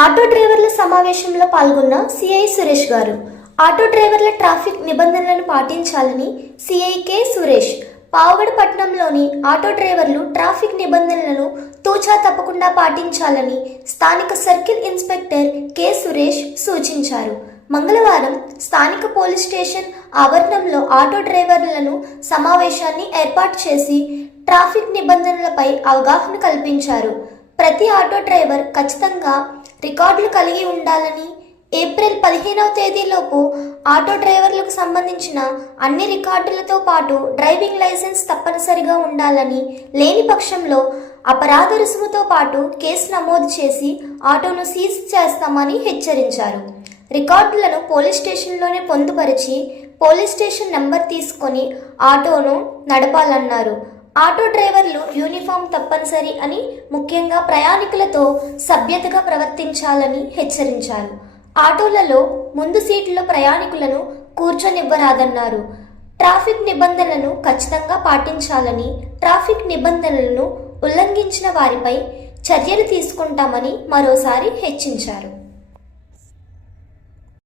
Auto డ్రైవర్ల సమావేశంలో పాల్గొన్న సిఐ సురేష్ గారు. ఆటో డ్రైవర్ల ట్రాఫిక్ నిబంధనలను పాటించాలని సిఐ కె సురేష్. పావగడ పట్టణంలోని ఆటో డ్రైవర్లు ట్రాఫిక్ నిబంధనలను తూచా తప్పకుండా పాటించాలని స్థానిక సర్కిల్ ఇన్స్పెక్టర్ కె సురేష్ సూచించారు. మంగళవారం స్థానిక పోలీస్ స్టేషన్ ఆవరణంలో ఆటో డ్రైవర్లను సమావేశాన్ని ఏర్పాటు చేసి ట్రాఫిక్ నిబంధనలపై అవగాహన కల్పించారు. ప్రతి ఆటో డ్రైవర్ ఖచ్చితంగా రికార్డులు కలిగి ఉండాలని, ఏప్రిల్ 15వ తేదీలోపు ఆటో డ్రైవర్లకు సంబంధించిన అన్ని రికార్డులతో పాటు డ్రైవింగ్ లైసెన్స్ తప్పనిసరిగా ఉండాలని, లేని పక్షంలో అపరాధ రుసుముతో పాటు కేసు నమోదు చేసి ఆటోను సీజ్ చేస్తామని హెచ్చరించారు. రికార్డులను పోలీస్ స్టేషన్లోనే పొందుపరిచి పోలీస్ స్టేషన్ నెంబర్ తీసుకొని ఆటోను నడపాలన్నారు. ఆటో డ్రైవర్లు యూనిఫామ్ తప్పనిసరి అని, ముఖ్యంగా ప్రయాణికులతో సభ్యతగా ప్రవర్తించాలని హెచ్చరించారు. ఆటోలలో ముందు సీట్లో ప్రయాణికులను కూర్చొనివ్వరాదన్నారు. ట్రాఫిక్ నిబంధనలను ఖచ్చితంగా పాటించాలని, ట్రాఫిక్ నిబంధనలను ఉల్లంఘించిన వారిపై చర్యలు తీసుకుంటామని మరోసారి హెచ్చరించారు.